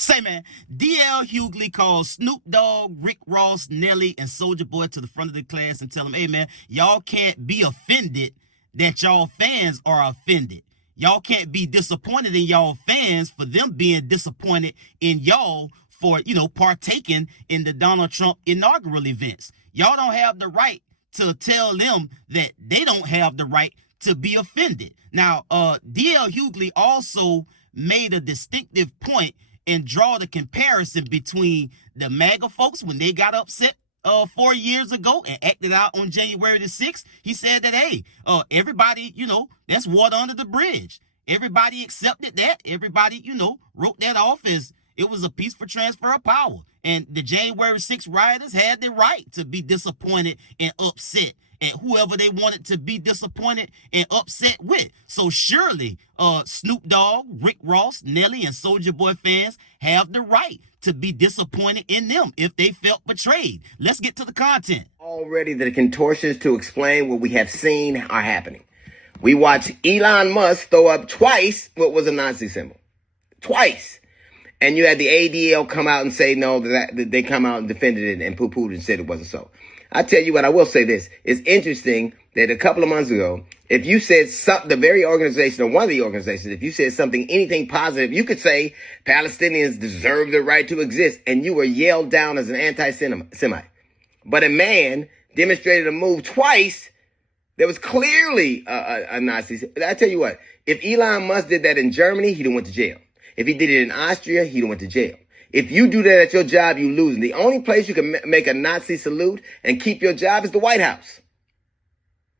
Say, man, DL Hughley called Snoop Dogg, Rick Ross, Nelly, and Soulja Boy to the front of the class and tell them, hey, man, y'all can't be offended that y'all fans are offended. Y'all can't be disappointed in y'all fans for them being disappointed in y'all for, partaking in the Donald Trump inaugural events. Y'all don't have the right to tell them that they don't have the right to be offended. Now, DL Hughley also made a distinctive point and draw the comparison between the MAGA folks when they got upset 4 years ago and acted out on January the 6th. He said that, hey, everybody, that's water under the bridge. Everybody accepted that. Everybody, wrote that off as it was a peaceful transfer of power. And the January 6th rioters had the right to be disappointed and upset at whoever they wanted to be disappointed and upset with. So surely Snoop Dogg, Rick Ross, Nelly, and Soulja Boy fans have the right to be disappointed in them if they felt betrayed. Let's get to the content. Already the contortions to explain what we have seen are happening. We watched Elon Musk throw up twice what was a Nazi symbol. Twice. And you had the ADL come out and say no, that they come out and defended it and poo-pooed and said it wasn't so. I tell you what, I will say this. It's interesting that a couple of months ago, if you said something, the very organization or one of the organizations, if you said something, anything positive, you could say Palestinians deserve the right to exist, and you were yelled down as an anti-Semite. But a man demonstrated a move twice that was clearly a Nazi. I tell you what, if Elon Musk did that in Germany, he'd have went to jail. If he did it in Austria, he'd have went to jail. If you do that at your job, you lose. And the only place you can make a Nazi salute and keep your job is the White House.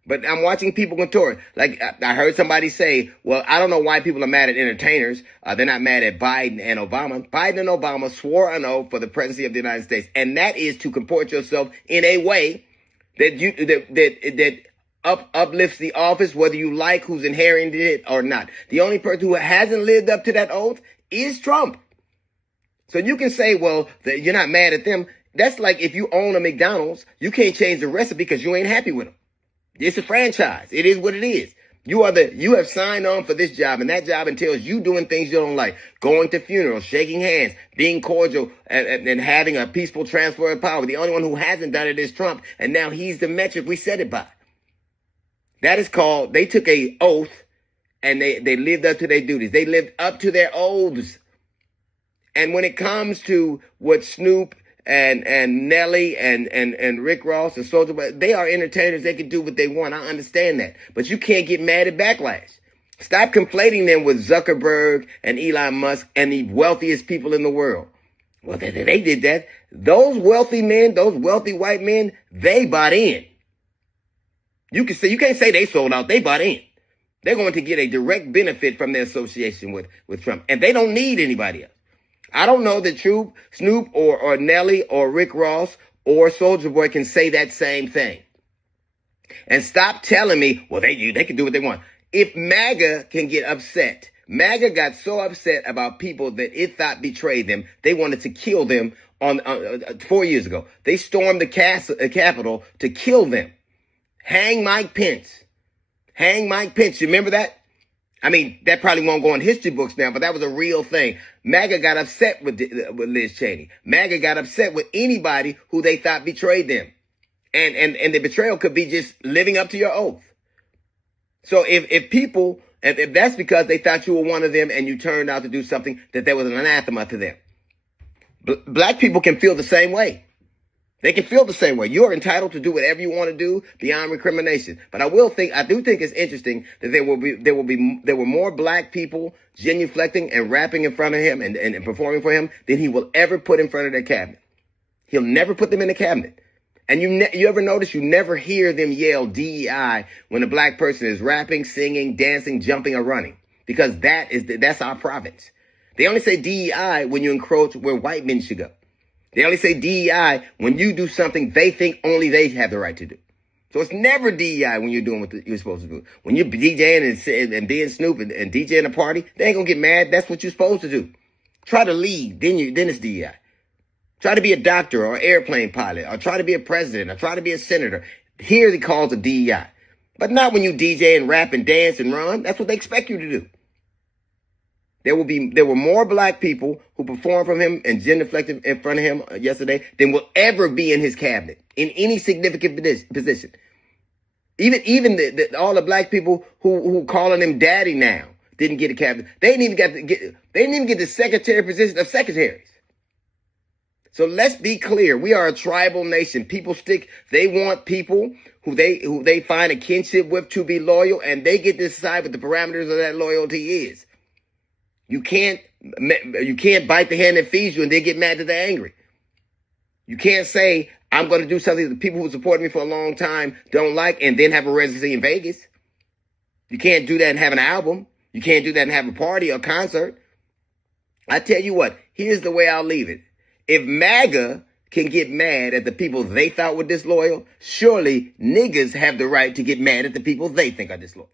But I'm watching people contort. Like I heard somebody say, well, I don't know why people are mad at entertainers. They're not mad at Biden and Obama. Biden and Obama swore an oath for the presidency of the United States. And that is to comport yourself in a way that uplifts the office, whether you like who's inheriting it or not. The only person who hasn't lived up to that oath is Trump. So you can say, well, you're not mad at them. That's like if you own a McDonald's, you can't change the recipe because you ain't happy with them. It's a franchise. It is what it is. You have signed on for this job, and that job entails you doing things you don't like, going to funerals, shaking hands, being cordial, and having a peaceful transfer of power. The only one who hasn't done it is Trump, and now he's the metric we set it by. That is called, they took a oath, and they lived up to their duties. They lived up to their oaths. And when it comes to what Snoop and Nelly and Rick Ross and Soulja Boy, they are entertainers. They can do what they want. I understand that. But you can't get mad at backlash. Stop conflating them with Zuckerberg and Elon Musk and the wealthiest people in the world. Well, they did that. Those wealthy men, those wealthy white men, they bought in. You can't say they sold out. They bought in. They're going to get a direct benefit from their association with Trump. And they don't need anybody else. I don't know that Snoop or Nelly or Rick Ross or Soulja Boy can say that same thing. And stop telling me, well, they can do what they want. If MAGA can get upset, MAGA got so upset about people that it thought betrayed them, they wanted to kill them on 4 years ago. They stormed the Capitol to kill them. Hang Mike Pence. Hang Mike Pence. You remember that? I mean, that probably won't go in history books now, but that was a real thing. MAGA got upset with Liz Cheney. MAGA got upset with anybody who they thought betrayed them. And the betrayal could be just living up to your oath. So if that's because they thought you were one of them and you turned out to do something that there was an anathema to them. Black people can feel the same way. They can feel the same way. You're entitled to do whatever you want to do beyond recrimination. But I do think it's interesting that there were more black people genuflecting and rapping in front of him and performing for him than he will ever put in front of their cabinet. He'll never put them in the cabinet. And you ever notice you never hear them yell DEI when a black person is rapping, singing, dancing, jumping, or running, because that's our province. They only say DEI when you encroach where white men should go. They only say DEI when you do something they think only they have the right to do. So it's never DEI when you're doing what you're supposed to do. When you're DJing and being Snoop and DJing a party, they ain't gonna get mad. That's what you're supposed to do. Try to lead, then it's DEI. Try to be a doctor or an airplane pilot, or try to be a president, or try to be a senator. Hear the calls of DEI. But not when you DJ and rap and dance and run. That's what they expect you to do. There were more black people who performed from him and gender reflected in front of him yesterday than will ever be in his cabinet in any significant position. Even all the black people who calling him daddy now didn't get a cabinet. They didn't even get the secretary position of secretaries. So let's be clear. We are a tribal nation. They want people who they find a kinship with to be loyal, and they get to decide what the parameters of that loyalty is. You can't bite the hand that feeds you and then get mad that they're angry. You can't say, I'm going to do something that the people who supported me for a long time don't like and then have a residency in Vegas. You can't do that and have an album. You can't do that and have a party or concert. I tell you what, here's the way I'll leave it. If MAGA can get mad at the people they thought were disloyal, surely niggas have the right to get mad at the people they think are disloyal.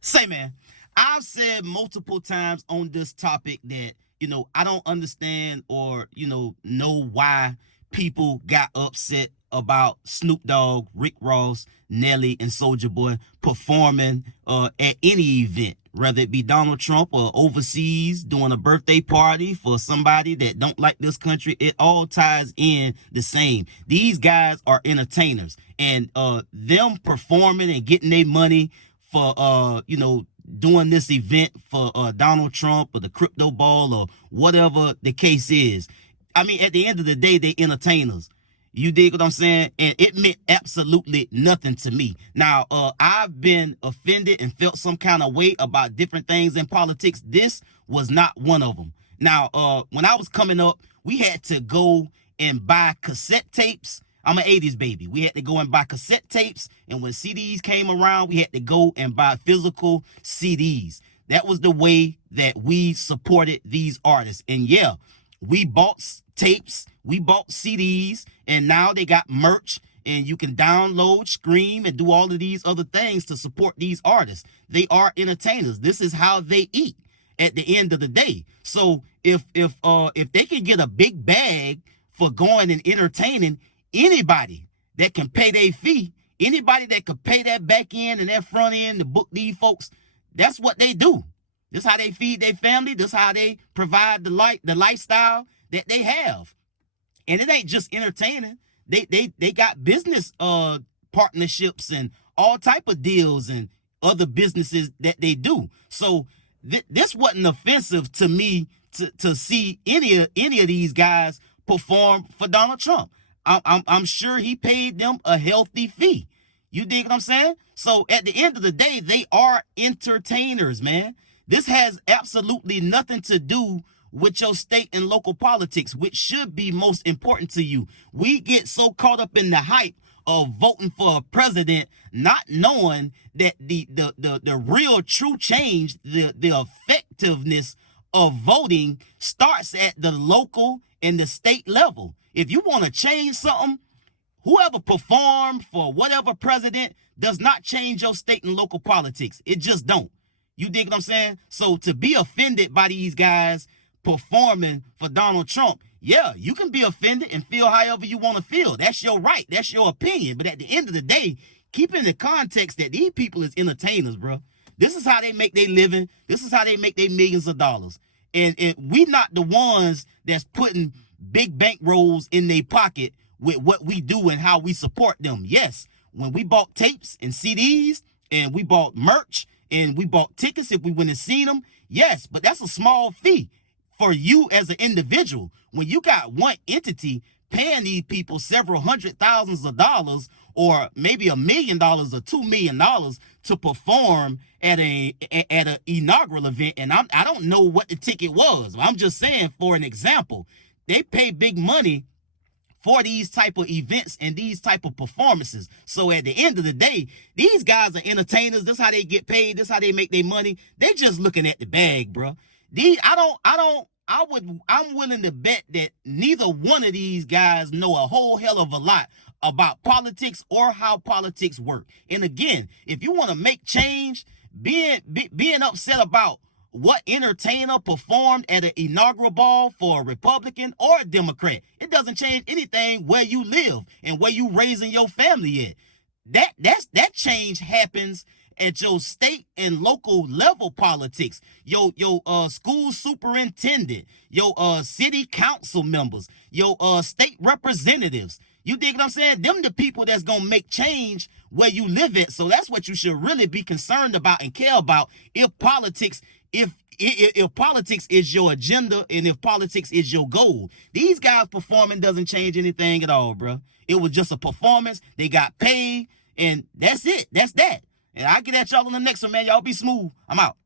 Say, man, I've said multiple times on this topic that, I don't understand or, know why people got upset about Snoop Dogg, Rick Ross, Nelly, and Soulja Boy performing at any event, whether it be Donald Trump or overseas doing a birthday party for somebody that don't like this country. It all ties in the same. These guys are entertainers, and them performing and getting their money for doing this event for Donald Trump or the crypto ball or whatever the case is. I mean, at the end of the day, they entertainers. You dig what I'm saying? And it meant absolutely nothing to me. Now, I've been offended and felt some kind of way about different things in politics. This was not one of them. Now, when I was coming up, we had to go and buy cassette tapes. I'm an 80s baby. We had to go and buy cassette tapes. And when CDs came around, we had to go and buy physical CDs. That was the way that we supported these artists. And yeah, we bought tapes, we bought CDs, and now they got merch, and you can download, stream, and do all of these other things to support these artists. They are entertainers. This is how they eat at the end of the day. So if they can get a big bag for going and entertaining, anybody that can pay their fee, anybody that could pay that back end and that front end to book these folks, that's what they do. This is how they feed their family. This is how they provide the lifestyle that they have. And it ain't just entertaining. They got business partnerships and all type of deals and other businesses that they do. So this wasn't offensive to me to see any of these guys perform for Donald Trump. I'm sure he paid them a healthy fee. You dig what I'm saying? So at the end of the day, they are entertainers, man. This has absolutely nothing to do with your state and local politics, which should be most important to you. We get so caught up in the hype of voting for a president, not knowing that the real true change, the effectiveness of voting starts at the local and the state level. If you want to change something, whoever performed for whatever president does not change your state and local politics. It just don't. You dig what I'm saying? So to be offended by these guys performing for Donald Trump, yeah, you can be offended and feel however you want to feel. That's your right. That's your opinion. But at the end of the day, keep in the context that these people is entertainers, bro. This is how they make their living. This is how they make their millions of dollars. And we not the ones that's putting big bankrolls in their pocket with what we do and how we support them. Yes, when we bought tapes and CDs and we bought merch and we bought tickets if we went and seen them, yes, but that's a small fee for you as an individual. When you got one entity paying these people several $100,000s or maybe $1 million or $2 million to perform at an inaugural event, and I don't know what the ticket was. I'm just saying, for an example, they pay big money for these type of events and these type of performances. So at the end of the day, these guys are entertainers. This is how they get paid. This is how they make their money. They just looking at the bag, bro. I'm willing to bet that neither one of these guys know a whole hell of a lot about politics or how politics work. And again, if you want to make change, being upset about what entertainer performed at an inaugural ball for a Republican or a Democrat, it doesn't change anything where you live and where you raising your family at. That change happens at your state and local level politics, your school superintendent, your city council members, your state representatives. You dig what I'm saying? Them the people that's gonna make change where you live at. So that's what you should really be concerned about and care about. If politics is your agenda and if politics is your goal. These guys performing doesn't change anything at all, bro. It was just a performance. They got paid, and that's it. That's that. And I'll get at y'all on the next one, man. Y'all be smooth. I'm out.